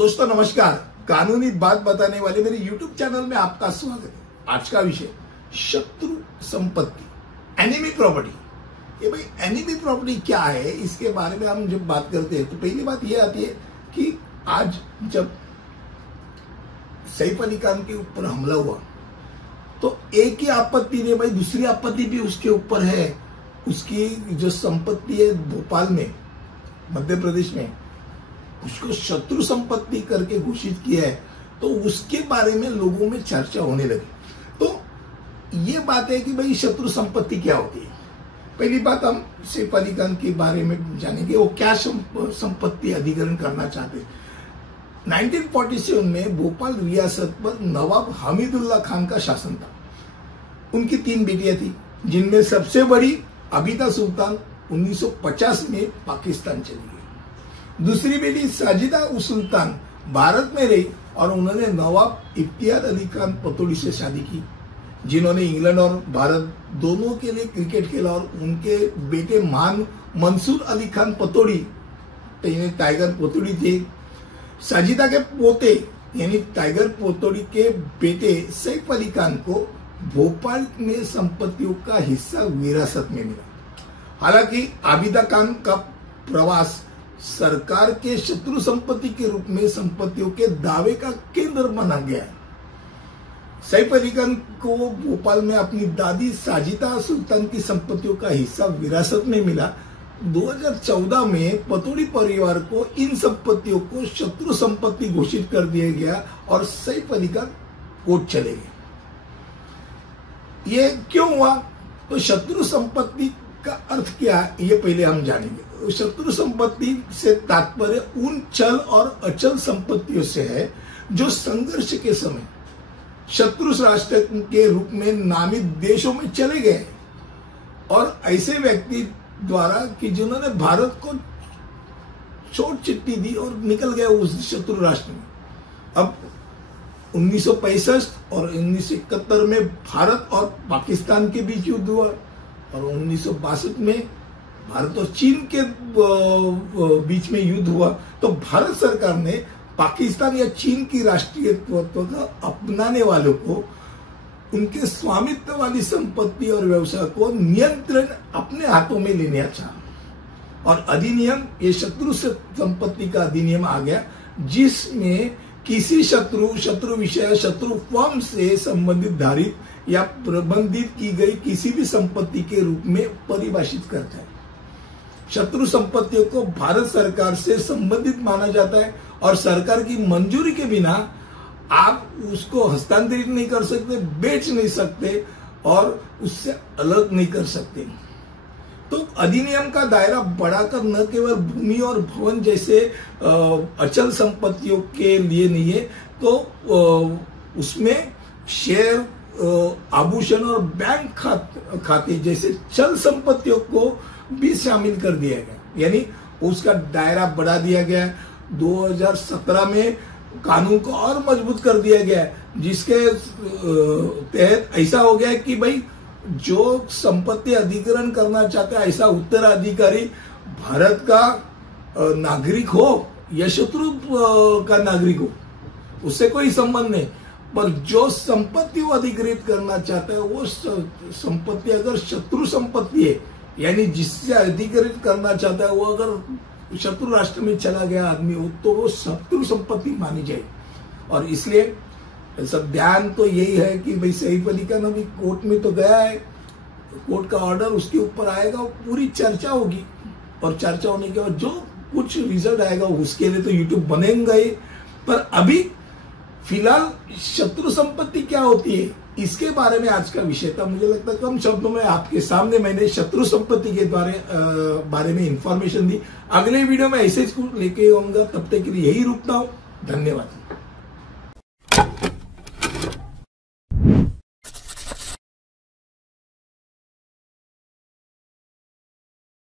दोस्तों नमस्कार। कानूनी बात बताने वाले मेरे YouTube चैनल में आपका स्वागत है। आज का विषय शत्रु संपत्ति, एनिमी प्रॉपर्टी। ये भाई एनिमी प्रॉपर्टी क्या है, इसके बारे में हम जब बात करते हैं तो पहली बात ये आती है कि आज जब सैफ अली खान के ऊपर हमला हुआ तो एक ही आपत्ति ने भाई दूसरी आपत्ति भी उसके ऊपर है। उसकी जो संपत्ति है भोपाल में, मध्य प्रदेश में, उसको शत्रु संपत्ति करके घोषित किया है, तो उसके बारे में लोगों में चर्चा होने लगी। तो ये बात है कि भाई शत्रु संपत्ति क्या होती है। पहली बात हम सैफ अली खान के बारे में जानेंगे, वो क्या संपत्ति अधिग्रहण करना चाहते हैं। 1947 में भोपाल रियासत पर नवाब हमीदुल्लाह खान का शासन था। उनकी 3 बेटियां थी, जिनमें सबसे बड़ी आबिदा सुल्तान 1950 में पाकिस्तान चली गई। दूसरी बेटी साजिदा सुल्तान भारत में रही और उन्होंने नवाब इफ्तियार अली खान पतौड़ी से शादी की, जिन्होंने इंग्लैंड और भारत दोनों के लिए क्रिकेट खेला। और उनके बेटे महान मंसूर अली खान पतौड़ी टाइगर पतौड़ी थे। साजिदा के पोते यानी टाइगर पतौड़ी के बेटे सैफ अली खान को भोपाल में संपत्तियों का हिस्सा विरासत में मिला। हालांकि आबिदा खान का प्रवास सरकार के शत्रु संपत्ति के रूप में संपत्तियों के दावे का केंद्र बना गया। सैफ अली खान को भोपाल में अपनी दादी साजिदा सुल्तान की संपत्तियों का हिस्सा विरासत में मिला। 2014 में पतौड़ी परिवार को इन संपत्तियों को शत्रु संपत्ति घोषित कर दिया गया और सैफ अली खान कोर्ट चले गए। ये क्यों हुआ? तो शत्रु संपत्ति का अर्थ क्या है ये पहले हम जानेंगे। शत्रु संपत्ति से तात्पर्य उन चल और अचल संपत्तियों से है जो संघर्ष के समय शत्रु राष्ट्र के रूप में नामित देशों में चले गए और ऐसे व्यक्ति द्वारा कि जिन्होंने भारत को छोट चिट्ठी दी और निकल गए उस शत्रु राष्ट्र में। अब 1965 और 1971 में भारत और पाकिस्तान के बीच युद्ध हुआ और 1962 में भारत और चीन के बीच में युद्ध हुआ। तो भारत सरकार ने पाकिस्तान या चीन की राष्ट्रीयत्व का अपनाने वालों को उनके स्वामित्व वाली संपत्ति और व्यवसाय को नियंत्रण अपने हाथों में लेना चाहा और अधिनियम, ये शत्रु संपत्ति का अधिनियम आ गया, जिसमें किसी शत्रु विषय, शत्रु फर्म से संबंधित धारित या प्रबंधित की गई किसी भी संपत्ति के रूप में परिभाषित करता है। शत्रु संपत्तियों को भारत सरकार से संबंधित माना जाता है और सरकार की मंजूरी के बिना आप उसको हस्तांतरित नहीं कर सकते, बेच नहीं सकते और उससे अलग नहीं कर सकते। तो अधिनियम का दायरा बढ़ाकर न केवल भूमि और भवन जैसे अचल संपत्तियों के लिए नहीं है, तो उसमें शेयर, आभूषण और बैंक खाते जैसे चल संपत्तियों को भी शामिल कर दिया गया, यानी उसका दायरा बढ़ा दिया गया। 2017 में कानून को और मजबूत कर दिया गया, जिसके तहत ऐसा हो गया कि भाई जो संपत्ति अधिग्रहण करना चाहते हैं, ऐसा उत्तराधिकारी भारत का नागरिक हो या शत्रु का नागरिक हो, उससे कोई संबंध नहीं, पर जो संपत्ति वो अधिग्रहित करना चाहता है वो संपत्ति अगर शत्रु संपत्ति है, यानी जिससे अधिग्रहित करना चाहता है वो अगर शत्रु राष्ट्र में चला गया आदमी हो, तो वो शत्रु संपत्ति मानी जाए। और इसलिए सब ध्यान तो यही है कि भाई सैफ अली खान अभी कोर्ट में तो गया है, कोर्ट का ऑर्डर उसके ऊपर आएगा, पूरी चर्चा होगी और चर्चा होने के बाद जो कुछ रिजल्ट आएगा उसके लिए तो यूट्यूब बनेगा ही। पर अभी फिलहाल शत्रु संपत्ति क्या होती है इसके बारे में आज का विषय था। मुझे लगता है कम शब्दों में आपके सामने मैंने शत्रु संपत्ति के बारे में इंफॉर्मेशन दी। अगले वीडियो में ऐसे ही लेके आऊंगा, तब तक के लिए यही रुकता हूं। धन्यवाद।